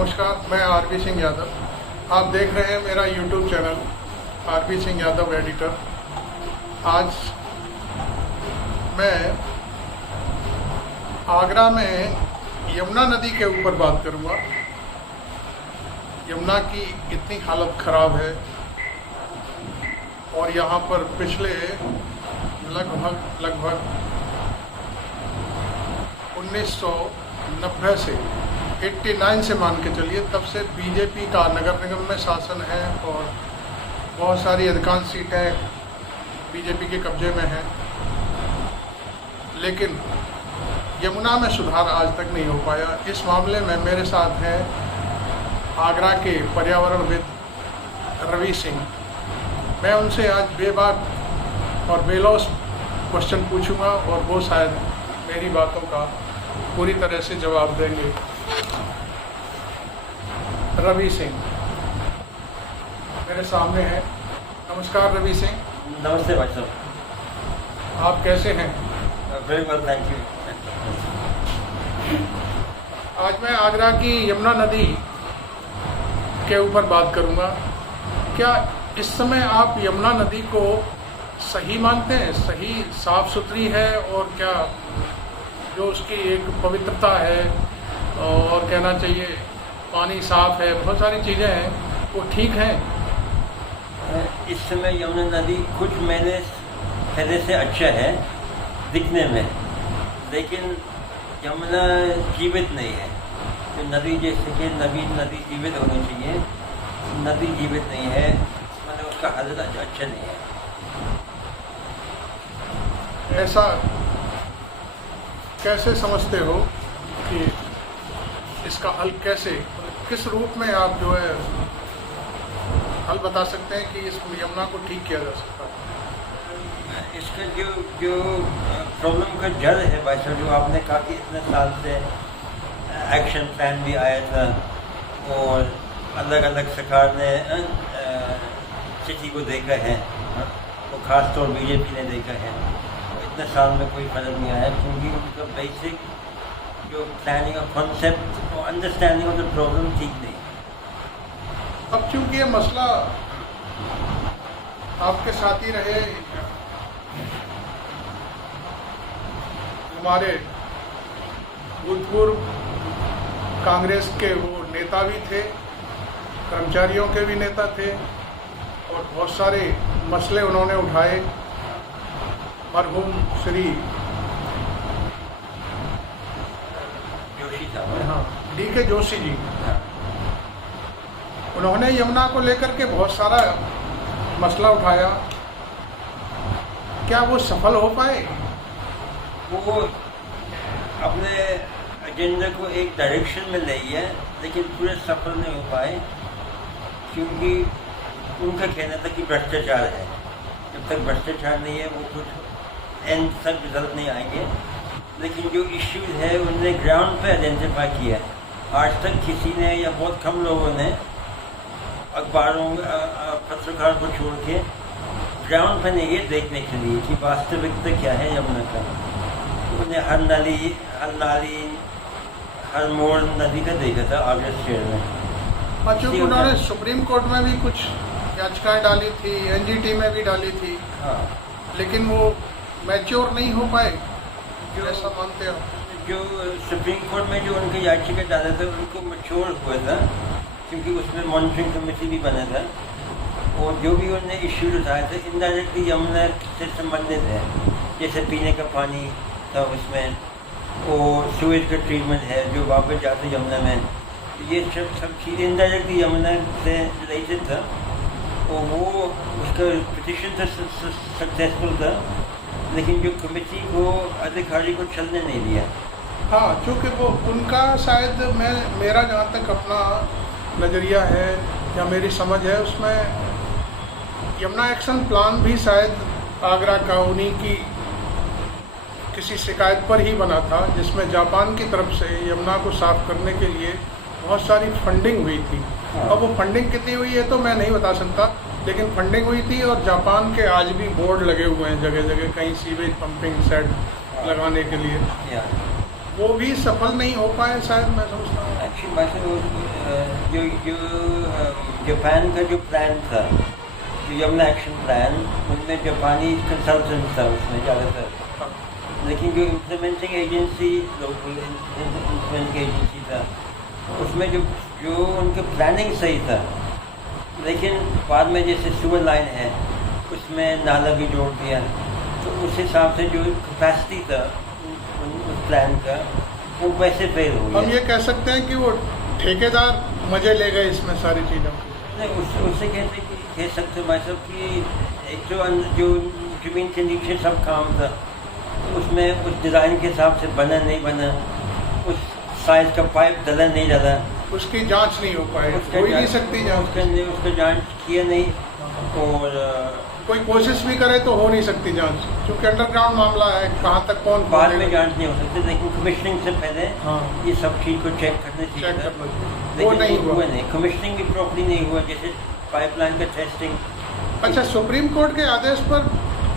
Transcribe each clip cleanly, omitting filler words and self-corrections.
नमस्कार, मैं आरपी सिंह यादव। आप देख रहे हैं मेरा YouTube channel RP Singh Yadav editor. आज मैं आगरा में यमुना नदी के ऊपर बात करूंगा। यमुना की इतनी हालत खराब है और यहाँ पर पिछले लगभग 1990 से 89 से मान के चलिए, तब से बीजेपी का नगर निगम में शासन है और बहुत सारी अधिकांश सीटें बीजेपी के कब्जे में हैं, लेकिन यमुना में सुधार आज तक नहीं हो पाया। इस मामले में मेरे साथ हैं आगरा के पर्यावरणविद रवि सिंह। मैं उनसे आज बेबाक और बेलौस क्वेश्चन पूछूंगा और वो शायद मेरी बातों का पूरी तरह से जवाब देंगे। रवि सिंह मेरे सामने हैं। नमस्कार रवि सिंह। नमस्ते भाई साहब। आप कैसे हैं? Very well, thank you. आज मैं आगरा की यमुना नदी के ऊपर बात करूंगा। क्या इस समय आप यमुना नदी को सही मानते हैं, सही साफ सुथरी है, और क्या जो उसकी एक पवित्रता है और कहना चाहिए पानी साफ है, बहुत सारी चीज़ें हैं, वो ठीक हैं? इस समय यमुना नदी कुछ महीने पहले से अच्छा है दिखने में, लेकिन यमुना जीवित नहीं है। तो नदी जैसे कि नदी जीवित होनी चाहिए, नदी जीवित नहीं है, मतलब उसका हालत अच्छा नहीं है। ऐसा कैसे समझते हो कि इसका हल कैसे, किस रूप में आप जो है हल बता सकते हैं कि इस यमुना को ठीक किया जा सकता है? इसका जो प्रॉब्लम का जड़ है भाई साहब, जो आपने कहा कि इतने साल से एक्शन प्लान भी आया था और अलग अलग सरकार ने स्थिति को देखा है, वो खास तौर बीजेपी ने देखा है। इतने साल में कोई फर्क नहीं आया, क्योंकि उनका बेसिक जो प्लानिंग ऑफ कॉन्सेप्ट और अंडरस्टैंडिंग ऑफ द प्रॉब्लम ठीक नहीं। अब चूंकि ये मसला आपके साथ ही रहे, हमारे भूतपूर्व कांग्रेस के वो नेता भी थे, कर्मचारियों के भी नेता थे, और बहुत सारे मसले उन्होंने उठाए। मरहूम श्री जोशी साहब, हाँ, D.K. जोशी जी, उन्होंने यमुना को लेकर के बहुत सारा मसला उठाया। क्या वो सफल हो पाए? वो अपने एजेंडा को एक डायरेक्शन में ले है, लेकिन पूरे सफल नहीं हो पाए, क्योंकि उनका कहना था कि भ्रष्टाचार है। जब तक भ्रष्टाचार नहीं है वो कुछ एंड तक रिजल्ट नहीं आएंगे। लेकिन जो इश्यूज है उन्होंने ग्राउंड पे आइडेंटिफाई किया है। आज तक किसी ने या बहुत कम लोगों ने अखबारों पत्रकार को छोड़ के ग्राउंड पे नहीं, ये देखने के लिए कि वास्तविकता क्या है यमुना का। उन्हें हर नाली हर मोड़ नदी का देखा था आगरा शहर में। चूँकि उन्होंने सुप्रीम कोर्ट में भी कुछ याचिकाएं डाली थी, NGT में भी डाली थी, हाँ, लेकिन वो मैच्योर नहीं हो पाए, जो ऐसा मानते हो? जो सुप्रीम कोर्ट में जो उनके याचिका डाले थे उनको मैच्योर हुआ था, क्योंकि उसमें मॉनिटरिंग कमेटी भी बना था, और जो भी उन्होंने इश्यूज उठाए थे इनडायरेक्टली यमुना से संबंधित है। जैसे पीने का पानी था उसमें, और सीवेज का ट्रीटमेंट है जो वापस जाते यमुना में, ये सब चीज़ें इनडायरेक्टली यमुना से रिलेटेड था, और वो उसका पिटिशन था सक्सेसफुल था, लेकिन जो कमेटी को अधिकारी को चलने नहीं दिया। हाँ, चूँकि वो उनका शायद मेरा जहाँ तक अपना नज़रिया है या मेरी समझ है, उसमें यमुना एक्शन प्लान भी शायद आगरा का उन्हीं की किसी शिकायत पर ही बना था, जिसमें जापान की तरफ से यमुना को साफ करने के लिए बहुत सारी फंडिंग हुई थी। अब वो फंडिंग कितनी हुई है तो मैं नहीं बता सकता, लेकिन फंडिंग हुई थी। और जापान के आज भी बोर्ड लगे हुए हैं जगह जगह, कहीं सीवेज पंपिंग सेट लगाने के लिए, वो भी सफल नहीं हो पाए शायद, मैं समझता हूँ। अच्छी बात है। जो जो जापान का जो प्लान था, जो यमुना एक्शन प्लान, उनमें जापानी कंसल्टेंट था उसमें ज़्यादातर, लेकिन जो implementing agency, local implementing agency था, उसमें जो जो उनका प्लानिंग सही था, लेकिन बाद में जैसे सुपर लाइन है उसमें नाला भी जोड़ दिया, तो उस हिसाब से जो कैपेसिटी था उस प्लान का, वो वैसे फेल हो गया। हम ये कह सकते हैं कि वो ठेकेदार मजे ले गए इसमें सारी चीज़ों की। नहीं, उससे कह सकते भाई साहब कि एक जो जमीन के नीचे सब काम था, उसमें उस डिज़ाइन के हिसाब से बना नहीं बना, उस साइज का पाइप डला नहीं डला, उसकी जांच नहीं हो पाई, हो ही नहीं सकती जांच, उसका जांच किया नहीं, और कोई कोशिश भी करे तो हो नहीं सकती जांच, क्योंकि अंडरग्राउंड मामला है, कहाँ तक कौन बाद में जांच नहीं हो सकती, लेकिन कमीशनिंग से पहले हाँ ये सब चीज़ को चेक करना चाहिए था, वो नहीं हुआ। नहीं, कमीशनिंग भी प्रॉपर्ली नहीं हुआ, जैसे पाइपलाइन का टेस्टिंग। अच्छा, सुप्रीम कोर्ट के आदेश पर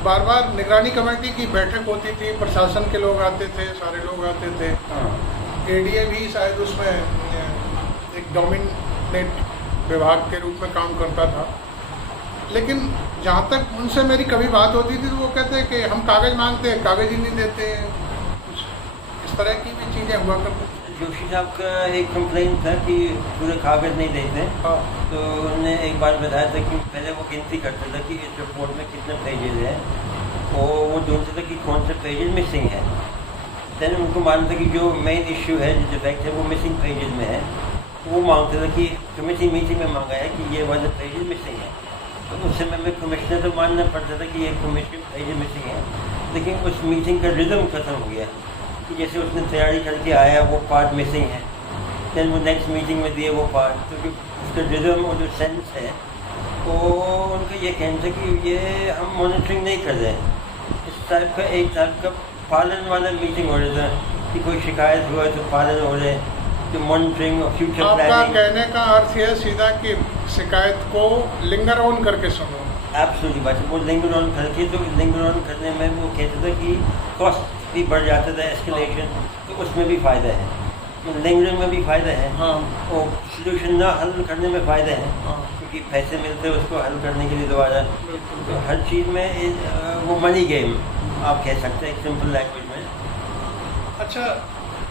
बार बार निगरानी कमेटी की बैठक होती थी, प्रशासन के लोग आते थे, सारे लोग आते थे, एडीए भी शायद उसमें एक डोमिनेट विभाग के रूप में काम करता था, लेकिन जहाँ तक उनसे मेरी कभी बात होती थी तो वो कहते हैं कि हम कागज़ मांगते हैं, कागज़ ही नहीं देते हैं, कुछ इस तरह की भी चीज़ें हुआ करती। जोशी साहब का एक कंप्लेंट था कि पूरे कागज़ नहीं देते, हाँ, तो उन्होंने एक बार बताया था कि पहले वो गिनती करता था कि इस रिपोर्ट में कितने पेजेस हैं, और वो ढूंढता था कि कौन से पेजेस मिसिंग हैं। दैन उनको मालूम था कि जो मेन इशू है, जो डिफेक्ट है, वो मिसिंग पेजेस में है, वो मांगता था कि कमेटी मीटिंग में मांगा है कि ये वाले पेजेस मिसिंग है, तो उस समय में कमिश्नर तो मानना पड़ता था कि ये कमीशन पेजेस मिसिंग है, लेकिन उस मीटिंग का रिदम खत्म हो गया कि जैसे उसने तैयारी करके आया वो पार्ट मिसिंग है, दैन वो नेक्स्ट मीटिंग में दिए वो पार्ट, तो जो उसका रिदम और जो सेंस है, वो उनका ये कहना था कि ये हम मॉनिटरिंग नहीं कर रहे, इस टाइप का एक टाइप का पालन वाला मीटिंग हो रहा था कि कोई शिकायत हुआ तो पालन हो रहे, जो मॉनिटरिंग और फ्यूचर आपका प्लानिंग। कहने का अर्थ है सीधा कि शिकायत को लिंगर ऑन करके सुनो। एब्सोल्युटली बात है, वो लिंगर ऑन करके, तो लिंगर ऑन करने में वो कहते थे कि कॉस्ट भी बढ़ जाता था, एस्केलेशन, तो उसमें भी फ़ायदा है, लिंगरिंग में भी फ़ायदा है, हाँ और सोल्यूशन ना हल करने में फ़ायदा है, हाँ, क्योंकि पैसे मिलते हैं उसको हल करने के लिए दोबारा, बिल्कुल। तो हर चीज़ में वो मनी गेम आप कह सकते हैं एक सिंपल लैंग्वेज में। अच्छा,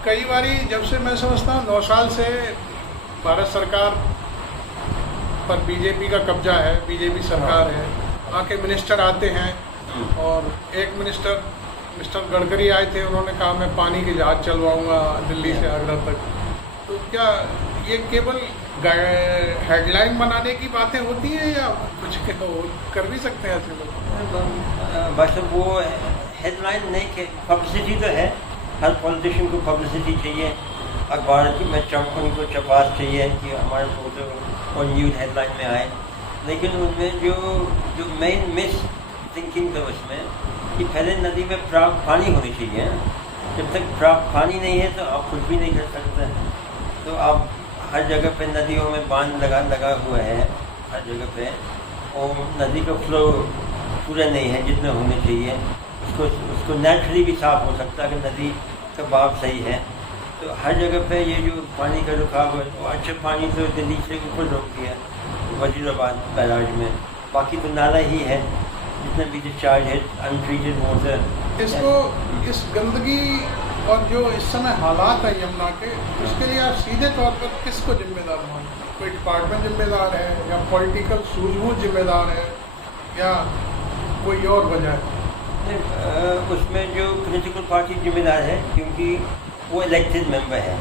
कई बारी जब से मैं समझता हूँ 9 साल से भारत सरकार पर बीजेपी का कब्जा है, बीजेपी सरकार है, वहाँ के मिनिस्टर आते हैं, और एक मिस्टर गडकरी आए थे, उन्होंने कहा मैं पानी के जहाज चलवाऊंगा दिल्ली से आगरा तक, तो क्या ये केवल हेडलाइन बनाने की बातें होती हैं या कुछ कर भी सकते हैं ऐसे लोग? बस वो हेडलाइन नहीं, पब्लिसिटी तो है, हर पॉलिटिशियन को पब्लिसिटी चाहिए, अखबार में उनको छपास चाहिए कि हमारे फोटो और न्यूज़ हेडलाइन में आए, लेकिन उनमें जो मेन मिस थिंकिंग था उसमें कि पहले नदी में प्राप्त पानी होनी चाहिए, जब तक प्राप्त पानी नहीं है तो आप कुछ भी नहीं कर सकते, तो आप हर जगह पे नदियों में बांध लगा हुआ है हर जगह पे, और नदी का फ्लो पूरा नहीं है जितना होना चाहिए, उसको नेचुरली भी साफ हो सकता है अगर नदी का बहाव सही है, तो हर जगह पे ये जो पानी का रुकाव है, वो अच्छा पानी तो दिल्ली से ऊपर रोक दिया वजीराबाद बैराज में, बाकी तो नाला ही है, जितने भी डिस्चार्ज है अनट्रीटेड वाटर। इसको इस गंदगी और जो इस समय हालात है यमुना के, उसके लिए आप सीधे तौर पर किसको जिम्मेदार मानते हैं? कोई डिपार्टमेंट जिम्मेदार है, या पॉलिटिकल सूझबूझ जिम्मेदार है, या कोई और वजह है? उसमें जो पॉलिटिकल पार्टी जिम्मेदार है, क्योंकि वो इलेक्टेड मेंबर है,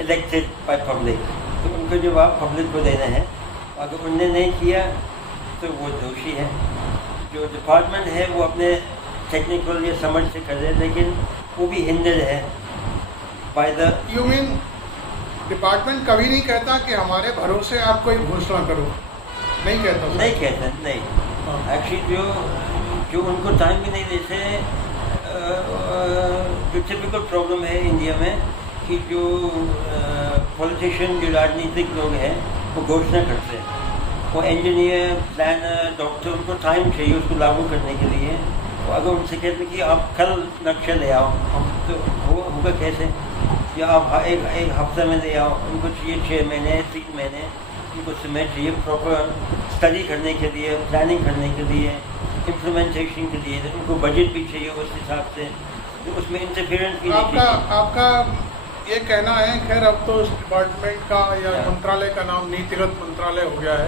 इलेक्टेड बाय पब्लिक, तो उनको जवाब पब्लिक को देना है, अगर उनने नहीं किया तो वो दोषी है। जो डिपार्टमेंट है वो अपने टेक्निकल या समझ से कर रहे हैं, लेकिन वो भी हिंडर है by the. You mean department कभी नहीं कहता कि हमारे भरोसे आप कोई घोषणा करो? नहीं कहता? नहीं कहता, नहीं। एक्चुअली जो उनको टाइम भी नहीं देते, जो टिपिकल प्रॉब्लम है इंडिया में कि जो पॉलिटिशियन, जो राजनीतिक लोग हैं, वो घोषणा करते हैं, वो इंजीनियर, प्लानर, डॉक्टर, उनको टाइम चाहिए उसको लागू करने के लिए, तो अगर उनसे कहते कि आप कल नक्शा ले आओ, तो वो होगा कैसे? या आप एक हफ्ते में ले आओ, उनको चाहिए 6 महीने 3 महीने, उनको समय चाहिए प्रॉपर स्टडी करने के लिए, प्लानिंग करने के लिए, इम्प्लीमेंटेशन के लिए, तो उनको बजट भी चाहिए उस हिसाब से, तो उसमें इंटरफेरेंस भी नहीं चाहिए। आपका ये कहना है, खैर अब तो इस डिपार्टमेंट का या मंत्रालय का नाम नीतिगत मंत्रालय हो गया है,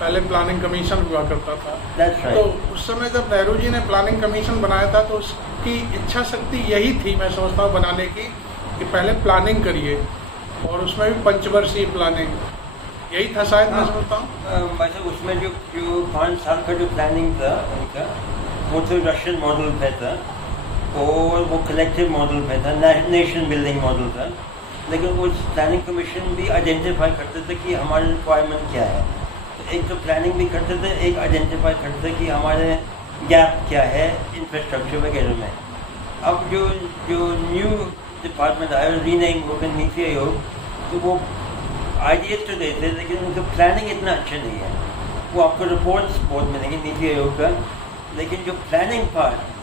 पहले प्लानिंग कमीशन हुआ करता था। That's right. तो उस समय जब नेहरू जी ने प्लानिंग कमीशन बनाया था तो उसकी इच्छा शक्ति यही थी, मैं समझता हूँ, बनाने की कि पहले प्लानिंग करिए, और उसमें भी पंचवर्षीय प्लानिंग, यही था शायद, मैं समझता हूँ। वैसे उसमें जो 5 साल का जो प्लानिंग था उनका, वो तो रशियन मॉडल पे था, और वो कलेक्टिव मॉडल पे था, नेशन बिल्डिंग मॉडल था। लेकिन उस प्लानिंग कमीशन भी आइडेंटिफाई करते थे कि हमारे रिक्वायरमेंट क्या है। तो एक तो प्लानिंग भी करते थे, एक आइडेंटिफाई करते थे कि हमारे गैप क्या है इंफ्रास्ट्रक्चर वगैरह में। अब जो न्यू डिपार्टमेंट आया, रीनेम होकर नीति आयोग, तो वो आइडियाज तो देते, लेकिन उनका प्लानिंग इतना अच्छा नहीं है। वो आपको रिपोर्ट्स बहुत मिलेंगे नीति आयोग का, लेकिन जो प्लानिंग पार्ट,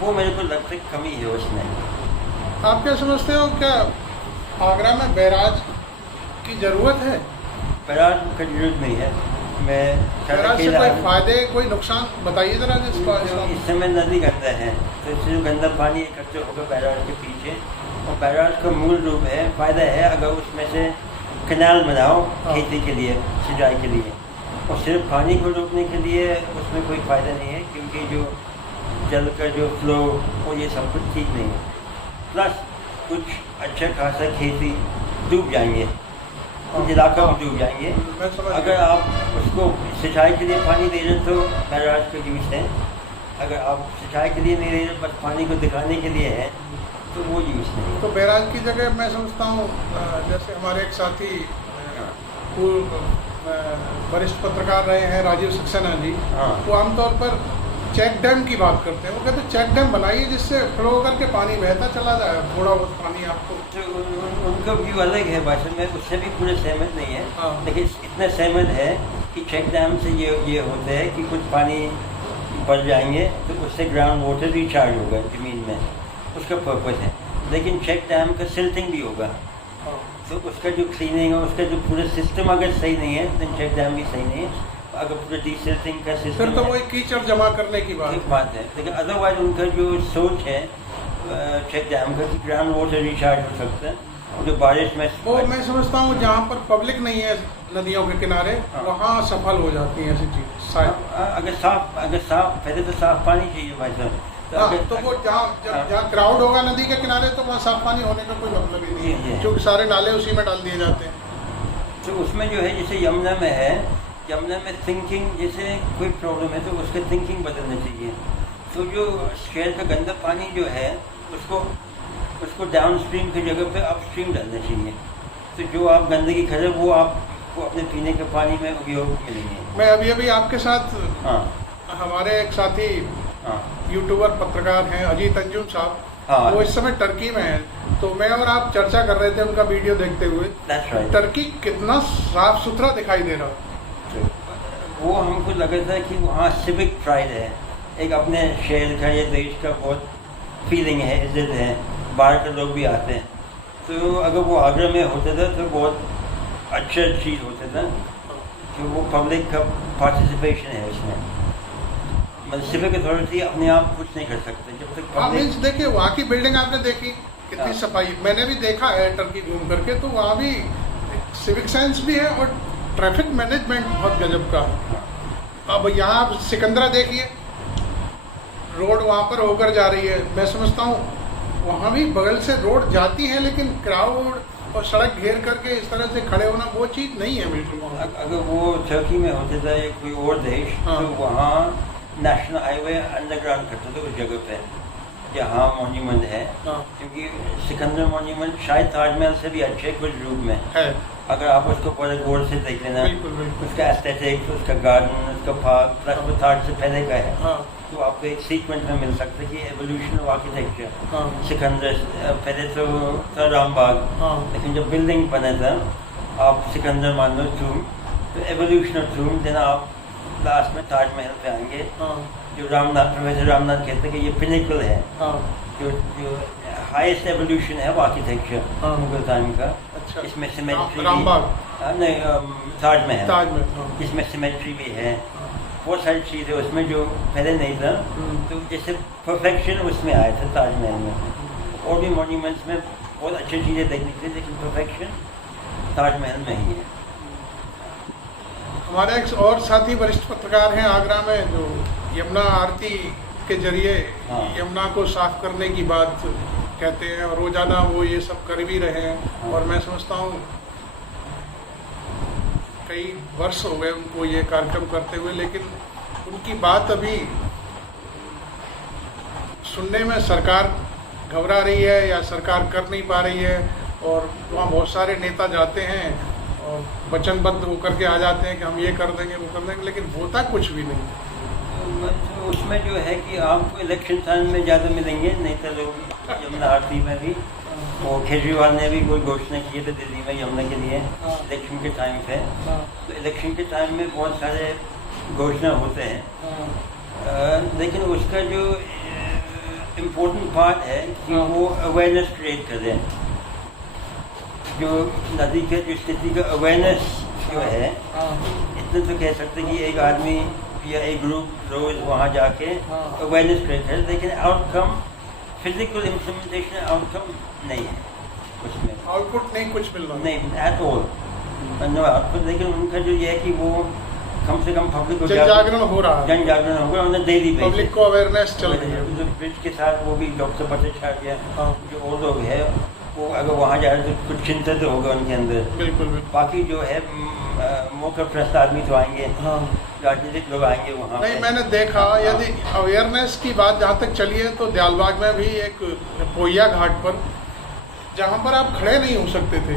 वो मेरे को लगता है कमी है उसमें। आप क्या समझते हो, क्या आगरा में बैराज की जरूरत है? बैराज का जरूरत नहीं है। मैं बैराज से कोई फायदे, कोई नुकसान बताइए जरा। इस समय नदी गंदा है, तो इससे जो गंदा पानी इकट्ठा होगा बैराज के पीछे, और बैराज का मूल रूप है, फायदा है अगर उसमें से कैनाल बनाओ खेती के लिए, सिंचाई के लिए, और सिर्फ पानी को रोकने के लिए उसमें कोई फायदा नहीं है, क्योंकि जो जल का जो फ्लो, और ये सब कुछ ठीक नहीं है। प्लस कुछ अच्छा खासा खेती डूब जाएंगे, कुछ इलाका में डूब जाएंगे। अगर आप उसको सिंचाई के लिए पानी दे रहे तो बैराज का यूज है, अगर आप सिंचाई के लिए नहीं दे रहे, बस पानी को दिखाने के लिए है, तो वो यूज नहीं। तो बैराज की जगह मैं समझता हूँ, जैसे हमारे एक साथी वरिष्ठ पत्रकार रहे हैं राजीव सक्सेना जी, वो आमतौर पर चेक डैम की बात करते हैं। वो कहते हैं चेक डैम बनाइए जिससे फ्लो करके पानी बहता चला जाए, थोड़ा बहुत पानी आपको। तो उनका व्यू अलग है, भाषण में उससे भी पूरे सहमत नहीं है, लेकिन इतना सहमत है कि चेक डैम से ये होता है कि कुछ पानी बढ़ जाएंगे तो उससे ग्राउंड वाटर रिचार्ज होगा ज़मीन में, उसका पर्पज़ है। लेकिन चेक डैम का सिल्टिंग भी होगा, तो उसका जो क्लीनिंग है, उसका जो पूरा सिस्टम अगर सही नहीं है तो चेक डैम भी सही नहीं है। अगर पूरा डीसिल्टिंग का सिस्टम, फिर तो वही कीचड़ जमा करने की बात है। लेकिन अदरवाइज उनका जो सोच है चेक डैम का, कि ग्राउंड वाटर रिचार्ज हो सकता है, जो बारिश में, वो मैं समझता हूँ जहाँ पर पब्लिक नहीं है नदियों के किनारे, वहाँ सफल हो जाती है ऐसी चीज। अगर साफ पहले तो साफ पानी चाहिए भाई साहब। तो वो जहाँ क्राउड होगा नदी के किनारे, तो वहाँ साफ पानी होने का कोई मतलब ही नहीं है, क्योंकि सारे नाले उसी में डाल दिए जाते हैं। तो उसमें जो है, जैसे यमुना में है, यमुना में थिंकिंग, जैसे कोई प्रॉब्लम है तो उसका थिंकिंग बदलना चाहिए। तो जो शहर का गंदा पानी जो है, उसको डाउन स्ट्रीम की जगह पे अप स्ट्रीम डालना चाहिए। तो जो आप गंदगी करे वो आपको अपने पीने के पानी में उपयोग मिलेंगे। मैं अभी आपके साथ, हमारे एक साथी यूट्यूबर पत्रकार हैं अजीत अंजुम साहब, वो इस समय टर्की में है, तो मैं और आप चर्चा कर रहे थे उनका वीडियो देखते हुए। टर्की कितना साफ सुथरा दिखाई दे रहा है। वो हमको लगा था कि वहाँ सिविक प्राइड है, एक अपने शहर का या देश का बहुत फीलिंग है, इज्जत है, बाहर के लोग भी आते हैं। तो अगर वो आगरा में होता था तो बहुत अच्छा चीज़ होता था, कि वो पब्लिक का पार्टिसिपेशन है उसमें। मतलब सिविक अथॉरिटी अपने आप कुछ नहीं कर सकते जब तक पब्लिक। देखिए वहाँ की बिल्डिंग आपने देखी कितनी सफाई, मैंने भी देखा है टर्की घूम करके, तो वहाँ भी सिविक साइंस भी है और ट्रैफिक मैनेजमेंट बहुत गजब का है। अब यहाँ आप सिकंदरा देखिए, रोड वहाँ पर होकर जा रही है, मैं समझता हूँ वहाँ भी बगल से रोड जाती है, लेकिन क्राउड और सड़क घेर करके इस तरह से खड़े होना वो चीज़ नहीं है बिल्कुल वहाँ। अगर वो टर्की में होता था या कोई और देश, तो वहाँ नेशनल हाईवे अंडरग्राउंड करते थे उस जगह पे जहाँ मॉन्यूमेंट है, क्योंकि सिकंदर मॉन्यूमेंट शायद ताजमहल से भी अच्छे कुछ रूप में है। अगर आप उसको पूरे गौर से देख लेना, उसका एस्थेटिक्स, उसका गार्डन, उसका पार्क, प्लस वो ताज से पहले का है, तो आपको एक सीक्वेंस में मिल सकता है कि एवोल्यूशन ऑफ आर्किटेक्चर। सिकंदर पहले तो था रामबाग, लेकिन जब बिल्डिंग बना था, आप सिकंदर मान लो टूम, तो एवोल्यूशन ऑफ टूम, देन आप लास्ट में ताजमहल पे आएंगे, जो प्रोफेसर रामनाथ कहते हैं कि ये पिनिकल है, जो हाईएस्ट एवोल्यूशन है वो आर्किटेक्चर हाँ। मुगल टाइम का। अच्छा। इसमें सिमेट्री रामबाग। नहीं, ताजमहल। ताजमहल, हाँ। इसमें सिमेट्री भी है, बहुत सारी चीज़ें उसमें जो पहले नहीं था। तो जैसे परफेक्शन उसमें आया था ताजमहल में। और भी मॉन्यूमेंट्स में बहुत अच्छी चीज़ें देखनी थी, लेकिन परफेक्शन ताजमहल में ही है। हमारे एक और साथी वरिष्ठ पत्रकार हैं आगरा में, जो यमुना आरती के जरिए हाँ। यमुना को साफ करने की बात कहते हैं, और रोजाना वो ये सब कर भी रहे हैं। हाँ। और मैं समझता हूँ कई वर्ष हो गए उनको ये कार्यक्रम करते हुए, लेकिन उनकी बात अभी सुनने में सरकार घबरा रही है या सरकार कर नहीं पा रही है। और वहाँ बहुत सारे नेता जाते हैं और वचनबद्ध होकर के आ जाते हैं कि हम ये कर देंगे वो कर देंगे, लेकिन होता कुछ भी नहीं। तो उसमें जो है कि आपको इलेक्शन टाइम में ज़्यादा मिलेंगे, नहीं तो लोग यमुना आरती में भी, वो केजरीवाल ने भी कोई घोषणा की है दिल्ली में यमुना के लिए इलेक्शन के टाइम पे। तो इलेक्शन के टाइम में बहुत सारे घोषणा होते हैं, लेकिन उसका जो इम्पोर्टेंट पार्ट है कि वो अवेयरनेस क्रिएट करें। जो नदी के जो स्थिति का अवेयरनेस जो है, इतने तो कह सकते कि एक आदमी या एक ग्रुप रोज वहाँ जाके अवेयरनेस क्रिएट करे, लेकिन आउटकम फिजिकल इम्प्लीमेंटेशन आउटकम नहीं है उसमें। आउटपुट नहीं कुछ मिल रहा नहीं एट ऑल, नो आउटपुट। लेकिन उनका जो ये है कि वो कम से कम पब्लिक को जन जागरण हो रहा है, जन जागरण होगा उन्हें डेली बेसिस, पब्लिक को अवेयरनेस चल रही है। जो ब्रिज के साथ वो भी डॉक्टर भट्टाचार्य हाँ। जो और लोग हैं, वो अगर वहाँ जाए तो कुछ चिंता तो होगा उनके अंदर। बिल्कुल बिल्कुल। बाकी जो है मौका प्रस्त आदमी तो आएंगे, हाँ। राजनीतिक लोग आएंगे वहाँ नहीं, पे। मैंने देखा यदि अवेयरनेस की बात जहाँ तक चली है तो दयालबाग में भी एक पोइया घाट पर, जहाँ पर आप खड़े नहीं हो सकते थे,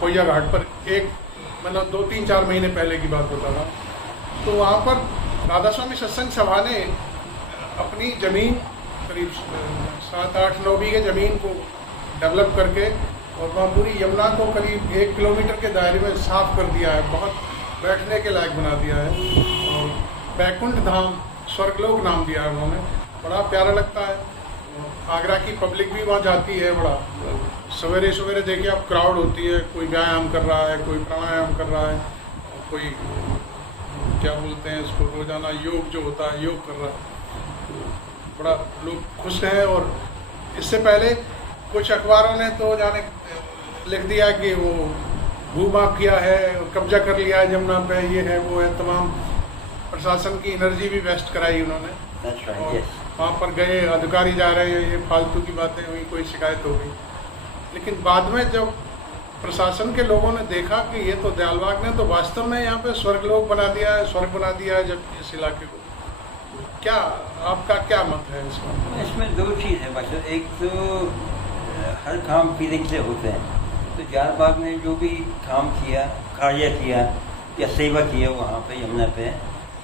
पोइया घाट पर एक मतलब 2-3-4 महीने पहले की बात बता रहा, तो वहाँ पर राधा स्वामी सत्संग सभा ने अपनी जमीन करीब 7-8-9 बीघे जमीन को डेवलप करके और वहाँ पूरी यमुना को करीब 1 किलोमीटर के दायरे में साफ कर दिया है, बहुत बैठने के लायक बना दिया है। और बैकुंठ धाम स्वर्गलोक नाम दिया है उन्होंने, बड़ा प्यारा लगता है। आगरा की पब्लिक भी वहाँ जाती है, बड़ा सवेरे सवेरे देखिए आप क्राउड होती है, कोई व्यायाम कर रहा है, कोई प्राणायाम कर रहा है, कोई क्या बोलते हैं इसको, रोजाना योग जो होता है योग कर रहा है। बड़ा लोग खुश हैं। और इससे पहले कुछ अखबारों ने तो जाने लिख दिया कि वो भूमाफिया है, कब्जा कर लिया है यमुना पे, ये है वो है, तमाम प्रशासन की एनर्जी भी वेस्ट कराई उन्होंने। That's right, और yes. वहाँ पर गए, अधिकारी जा रहे हैं, ये फालतू की बातें हुई, कोई शिकायत हो गई। लेकिन बाद में जब प्रशासन के लोगों ने देखा कि ये तो दयालबाग ने तो वास्तव में यहाँ पे स्वर्गलोक बना दिया है, स्वर्ग बना दिया है जब इस इलाके को, क्या आपका क्या मत है इसमें? इसमें दो चीज़ है बस। एक तो हर काम फीलिंग से होते हैं। तो दयालबाग ने जो भी काम किया, कार्य किया या सेवा किया वहाँ पे यमुना पे,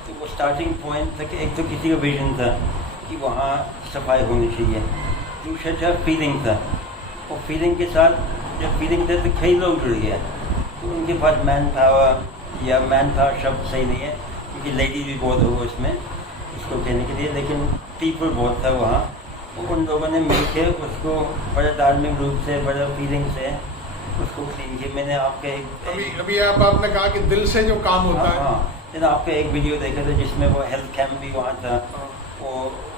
तो वो स्टार्टिंग पॉइंट तक एक तो किसी का विजन था कि वहाँ सफाई होनी चाहिए, दूसरा था फीलिंग था। और फीलिंग के साथ जब फीलिंग थे तो कई लोग जुड़ गए, तो उनके पास मैन पावर या मैन पावर शब्द सही नहीं है क्योंकि लेडीज भी बहुत होगा उसमें उसको कहने के लिए, लेकिन पीपल बहुत था वहाँ। उन लोगों ने मिलकर उसको बड़े धार्मिक रूप से, बड़े फीलिंग से उसको क्लीन किया। मैंने आपके अभी आपने कहा कि दिल से जो काम होता है। हाँ, मैंने आपका एक वीडियो देखा था जिसमें वो हेल्थ कैंप भी वहाँ था,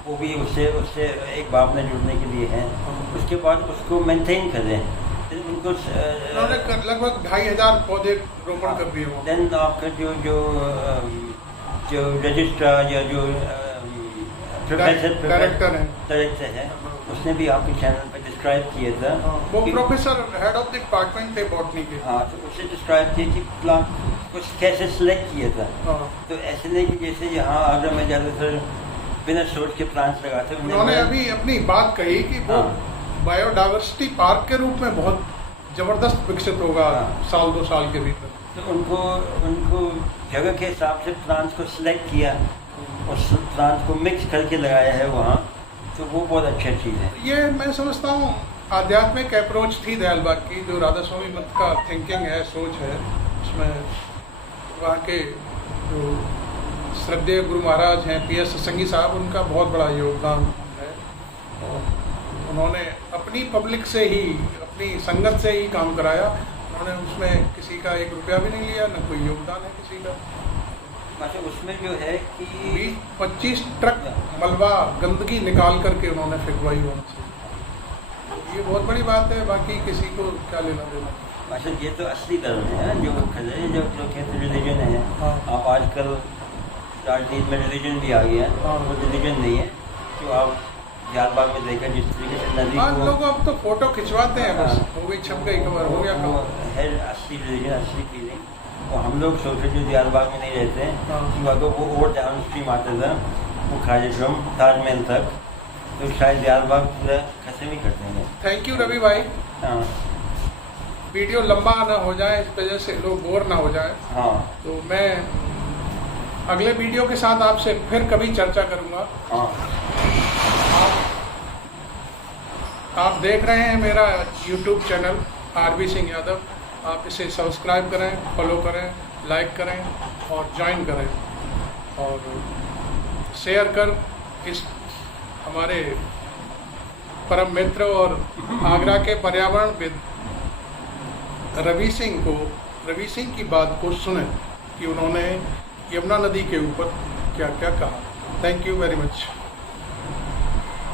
वो भी उससे एक बाप ने जुड़ने के लिए है। उसके बाद उसको मेंटेन करें, उनको उन्होंने लगभग 2500 पौधे रोपण कर दिए। देन आपका जो रजिस्ट्रार या जो डायरेक्टर है उसने भी आपके चैनल पर डिस्क्राइब किया था। वो professor head of the department थे बॉटनी के। हाँ, तो उससे डिस्क्राइब किया कि प्लांट कुछ कैसे सिलेक्ट किया था। तो ऐसे नहीं कि जैसे यहाँ आगरा में ज़्यादातर बिना सोच के प्लांट्स लगाते। उन्होंने अभी अपनी बात कही कि वो बायोडाइवर्सिटी पार्क के रूप में बहुत जबरदस्त विकसित होगा 1-2 साल के भीतर। तो उनको जगह के हिसाब से प्लांट्स को सिलेक्ट किया और प्लांट्स को मिक्स करके लगाया है वहाँ, तो वो बहुत अच्छा चीज़ है। ये मैं समझता हूँ आध्यात्मिक अप्रोच थी दयालबाग की, जो राधा स्वामी मत का थिंकिंग है, सोच है, उसमें वहाँ के जो श्रद्धेय गुरु महाराज हैं PS सत्संगी साहब, उनका बहुत बड़ा योगदान है। और उन्होंने अपनी पब्लिक से ही, अपनी संगत से ही काम कराया। उन्होंने उसमें किसी का 1 रुपया भी नहीं लिया, न कोई योगदान है किसी का। अच्छा, उसमें जो है कि 20-25 ट्रक मलबा गंदगी निकाल करके उन्होंने फेंकवाई वहाँ से। ये बहुत बड़ी बात है, बाकी किसी को क्या लेना देना। अच्छा, ये तो असली धर्म है, जो जो कहते रिलीजन है। हाँ। आप आजकल राजनीति में रिलीजन भी आ गया है। हाँ। वो रिलीजन नहीं है जो आप दियालबाग में देखा, जिस तरीके से नदी हाँ, को लोग अब तो फोटो खिंचवाते हैं बस, हाँ। हो गई, छप गई खबर, हो गया वो खबर। है असली रिलीजन, असली फीलिंग। वो हम लोग सोचते जो दियालबाग में नहीं रहते हैं हाँ। कि अगर वो और डाउन स्ट्रीम आता था, वो खाजम ताजमहल तक, तो शायद दियालबाग पूरा खत्म ही कर देंगे। थैंक यू रवि भाई। हाँ वीडियो लंबा ना हो जाए, इस वजह से लोग बोर ना हो जाए, हाँ तो मैं अगले वीडियो के साथ आपसे फिर कभी चर्चा करूंगा। हाँ। आप देख रहे हैं मेरा YouTube channel RB Singh Yadav. आप इसे सब्सक्राइब करें, फॉलो करें, लाइक करें और ज्वाइन करें और शेयर कर इस हमारे परम मित्र और आगरा के पर्यावरणविद रवि सिंह की बात को सुने कि उन्होंने यमुना नदी के ऊपर क्या क्या कहा। Thank you very much.